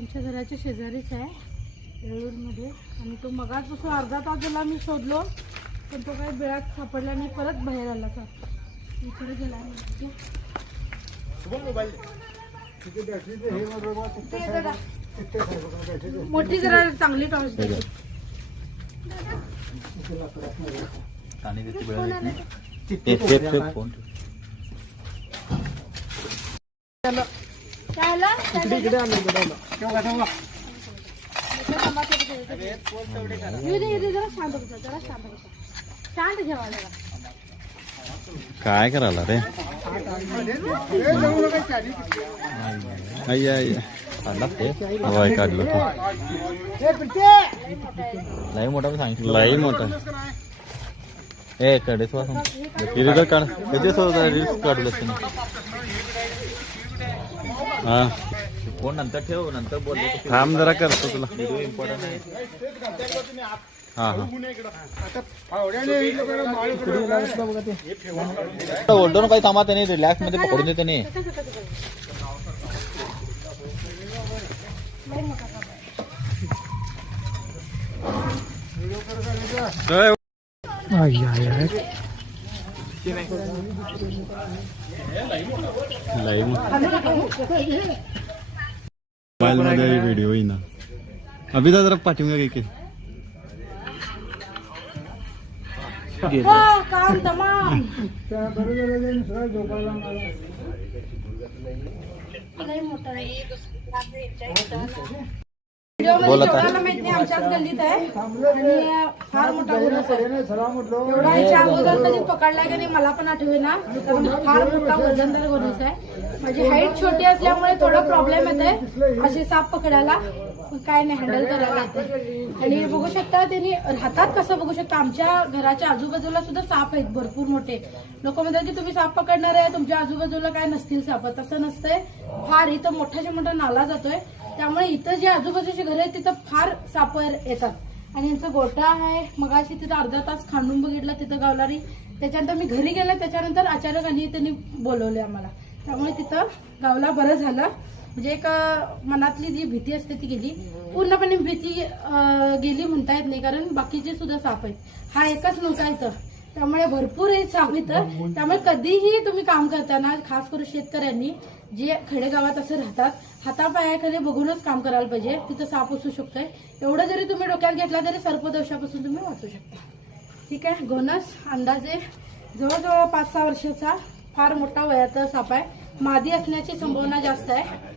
आमच्या घराच्या शेजारीच आहे येळूरमध्ये आणि तो मगाचपासून अर्धा तास झाला मी शोधलो पण तो काही बिळात सापडला नाही. परत बाहेर आला साप इकडे गेला. मोठी जरा चांगली टॉर्च द्यायची. काय करायला रे हवाय काढलं लाई मोठा सांगितलं लाई मोठा ए कडेच वाचून काढ त्याचे रील्स काढलं हा फोन नंतर ठेव नंतर बोल थांब जरा करतो तुला इम्पॉर्टंट आहे. हा हा ओल्डो काही थांबा त्याने रिलॅक्स मध्ये पकडून दे त्याने. मोबाईल मध्ये व्हिडिओ येईना अभि जरा पाठीमागे की काम तमाम माहित नाही आमच्याच गल्लीत आहे आणि फार मोठा गुन्हा एवढा याच्या अगोदर कधी पकडला की नाही मला पण आठवेना कारण फार मोठा वजनदार गुन्हा आहे. माझी हाईट छोटी असल्यामुळे थोडा प्रॉब्लेम येते असे साप पकडायला काय नाही हँडल करायला येते. आणि बघू शकता त्यांनी राहतात कसं बघू शकता आमच्या घराच्या आजूबाजूला सुद्धा साप आहेत भरपूर मोठे. लोक म्हणतात की तुम्ही साप पकडणार आहे तुमच्या आजूबाजूला काय नसतील साप. तसं नसतंय. फार इथं मोठाच्या मोठा नाला जातोय त्यामुळे इथं जे आजूबाजूची घरं आहेत तिथं फार साप येतात. आणि यांचं गोठा आहे मगाशी तिथं अर्धा तास खांडून बघितलं तिथं गावलारी. त्याच्यानंतर मी घरी गेले त्याच्यानंतर अचानक आणि त्यांनी बोलवले आम्हाला त्यामुळे तिथं गावला बरं झालं. म्हणजे एक मनातली जी भीती असते ती गेली पूर्णपणे. भीती गेली म्हणता येत नाही कारण बाकीचे सुद्धा साप आहेत. हा एकच नव्हता इथं त्यामुळे भरपूर आहेत साप इथं. त्यामुळे कधीही तुम्ही काम करताना खास करून शेतकऱ्यांनी जे खेडेगावात असं राहतात हातापायाखाली बघूनच काम करायला पाहिजे. तिथं साप असू शकतोय एवढं जरी तुम्ही डोक्यात घेतला तरी सर्पदोषापासून तुम्ही वाचू शकता. ठीक आहे. घोणस अंदाजे जवळजवळ 5-6 वर्षाचा फार मोठा वयाचा साप आहे. मादी असण्याची संभावना जास्त आहे.